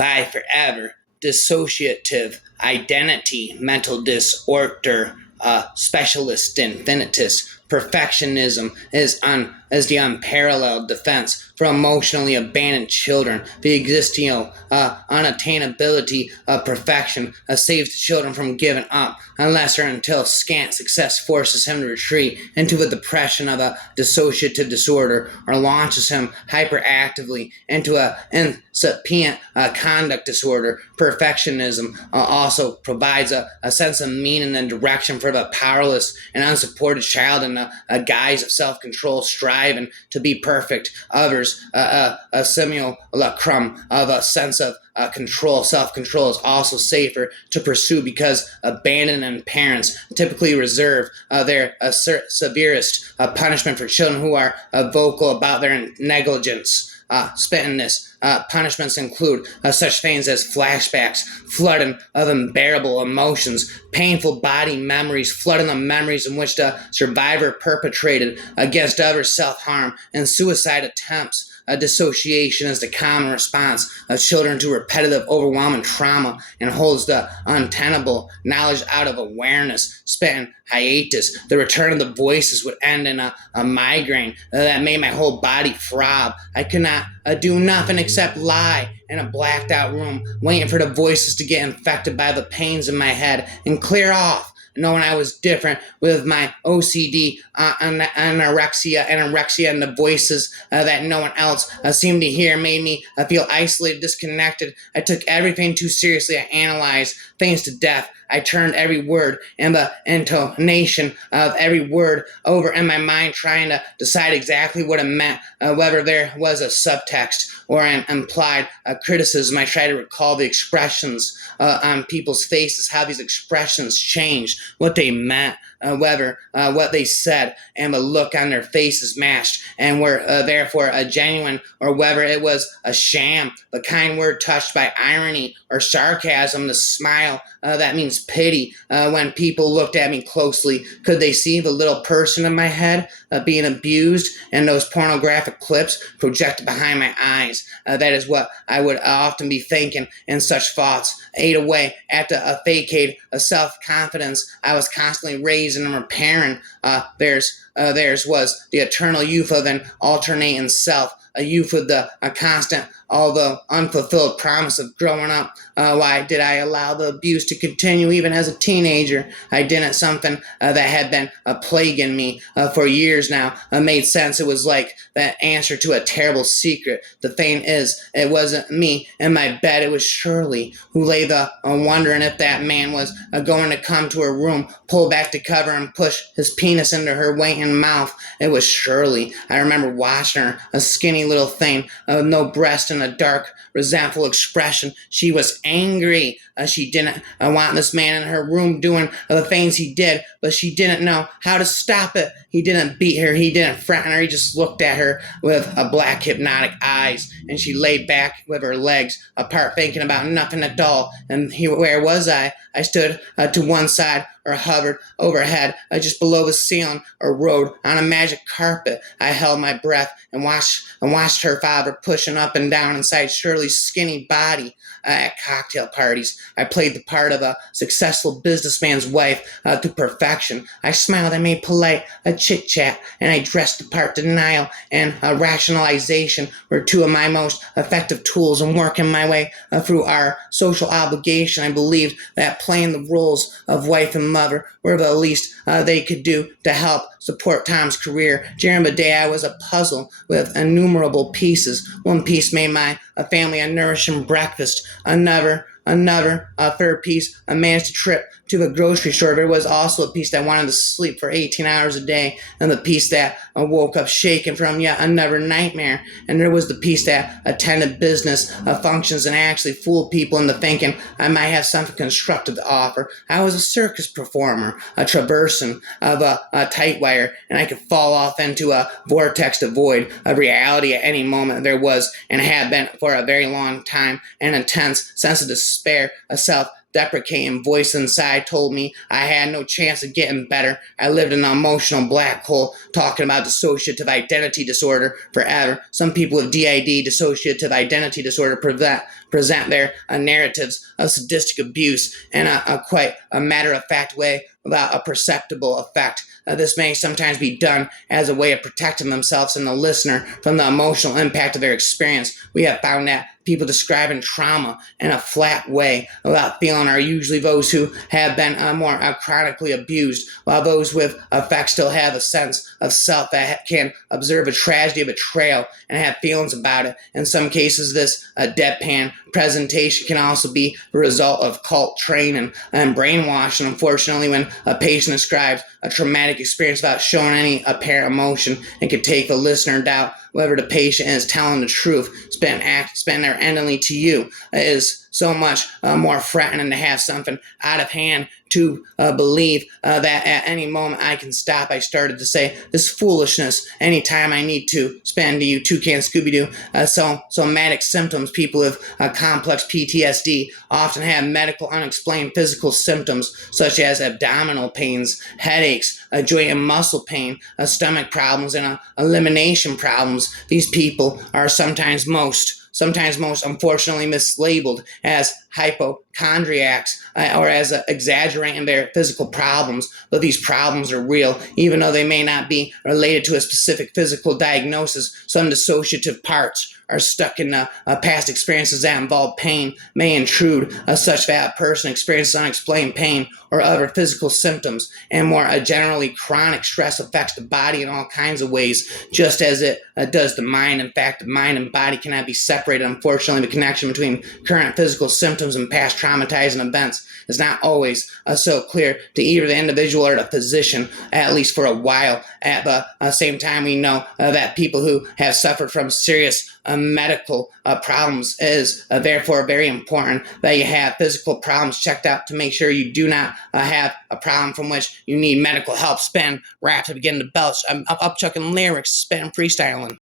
by forever dissociative identity mental disorder specialist infinitist. Perfectionism is the unparalleled defense for emotionally abandoned children. The existential unattainability of perfection saves the children from giving up unless or until scant success forces him to retreat into the depression of a dissociative disorder or launches him hyperactively into a incipient conduct disorder. Perfectionism also provides a sense of meaning and direction for the powerless and unsupported child in a guise of self-control, striving to be perfect. Others, a simulacrum of a sense of control. Self-control is also safer to pursue because abandoned parents typically reserve their severest punishment for children who are vocal about their negligence. Spittenness. Punishments include such things as flashbacks, flooding of unbearable emotions, painful body memories, flooding of memories in which the survivor perpetrated against others self-harm, and suicide attempts. Dissociation is the common response of children to repetitive, overwhelming trauma and holds the untenable knowledge out of awareness. Spitting hiatus. The return of the voices would end in a migraine that made my whole body throb. I could not do nothing except lie in a blacked out room, waiting for the voices to get infected by the pains in my head and clear off. Knowing I was different with my OCD, anorexia, and the voices that no one else seemed to hear made me feel isolated, disconnected. I took everything too seriously. I analyzed things to death. I turned every word and the intonation of every word over in my mind, trying to decide exactly what it meant, whether there was a subtext or an implied criticism. I tried to recall the expressions on people's faces, how these expressions changed, what they meant, whether what they said and the look on their faces matched and were therefore genuine, or whether it was a sham, the kind word touched by irony or sarcasm, the smile that means pity. When people looked at me closely, could they see the little person in my head being abused and those pornographic clips projected behind my eyes? That is what I would often be thinking, and such thoughts ate away at the facade of self-confidence I was constantly raising and repairing. Theirs was the eternal youth of an alternating self, a youth with a constant, although unfulfilled promise of growing up. Why did I allow the abuse to continue even as a teenager? I didn't. Something that had been plaguing me for years now made sense. It was like that answer to a terrible secret. The thing is, it wasn't me in my bed. It was Shirley, who lay wondering if that man was going to come to her room, pull back the cover, and push his penis into her waiting mouth. It was Shirley. I remember watching her, a skinny little thing with no breast and a dark, resentful expression. She was angry. She didn't want this man in her room doing the things he did, but she didn't know how to stop it. He didn't beat her. He didn't threaten her. He just looked at her with black hypnotic eyes, and she lay back with her legs apart, thinking about nothing at all. And where was I? I stood to one side or hovered overhead, just below the ceiling, or rode on a magic carpet. I held my breath and watched her father pushing up and down inside Shirley's skinny body. At cocktail parties, I played the part of a successful businessman's wife to perfection. I smiled, I made polite a chit-chat, and I dressed the part. Denial and rationalization were two of my most effective tools in working my way through our social obligation. I believed that playing the roles of wife and mother were the least they could do to help support Tom's career. During the day, I was a puzzle with innumerable pieces. One piece made my family a nourishing breakfast. Another third piece, I managed to trip to the grocery store. There was also a piece that wanted to sleep for 18 hours a day, and the piece that woke up shaken from yet another nightmare. And there was the piece that attended business functions and actually fooled people into thinking I might have something constructive to offer. I was a circus performer, a traversing of a tight wire, and I could fall off into a vortex devoid of reality at any moment. There was, and had been for a very long time, an intense sense of despair, a self-deprecating voice inside told me I had no chance of getting better. I lived in an emotional black hole, talking about dissociative identity disorder forever. Some people with DID, dissociative identity disorder, present their narratives of sadistic abuse in a quite a matter-of-fact way without a perceptible effect. This may sometimes be done as a way of protecting themselves and the listener from the emotional impact of their experience. We have found that people describing trauma in a flat way without feeling are usually those who have been more chronically abused, while those with effects still have a sense of self that can observe a tragedy of betrayal and have feelings about it. In some cases, this deadpan presentation can also be the result of cult training and brainwashing. Unfortunately, when a patient describes a traumatic experience without showing any apparent emotion, it could take the listener doubt whether the patient is telling the truth. Spend their endingly to you is so much more threatening to have something out of hand to believe that at any moment I can stop. I started to say this foolishness anytime I need to. Spend to you, Toucan Scooby-Doo. Somatic symptoms. People with complex PTSD often have medical unexplained physical symptoms such as abdominal pains, headaches, joint and muscle pain, stomach problems, and elimination problems. These people are sometimes most unfortunately mislabeled as hypochondriacs or as exaggerating their physical problems, but these problems are real, even though they may not be related to a specific physical diagnosis. Some dissociative parts are stuck in past experiences that involve pain may intrude, such that a person experiences unexplained pain or other physical symptoms, and more generally chronic stress affects the body in all kinds of ways, just as it does the mind. In fact, the mind and body cannot be separated. Unfortunately, the connection between current physical symptoms and past traumatizing events is not always so clear to either the individual or the physician, at least for a while. At the same time, we know that people who have suffered from serious medical problems is therefore very important that you have physical problems checked out to make sure you do not have a problem from which you need medical help. Spin rap to begin to belch. I'm upchucking lyrics, spin freestyling.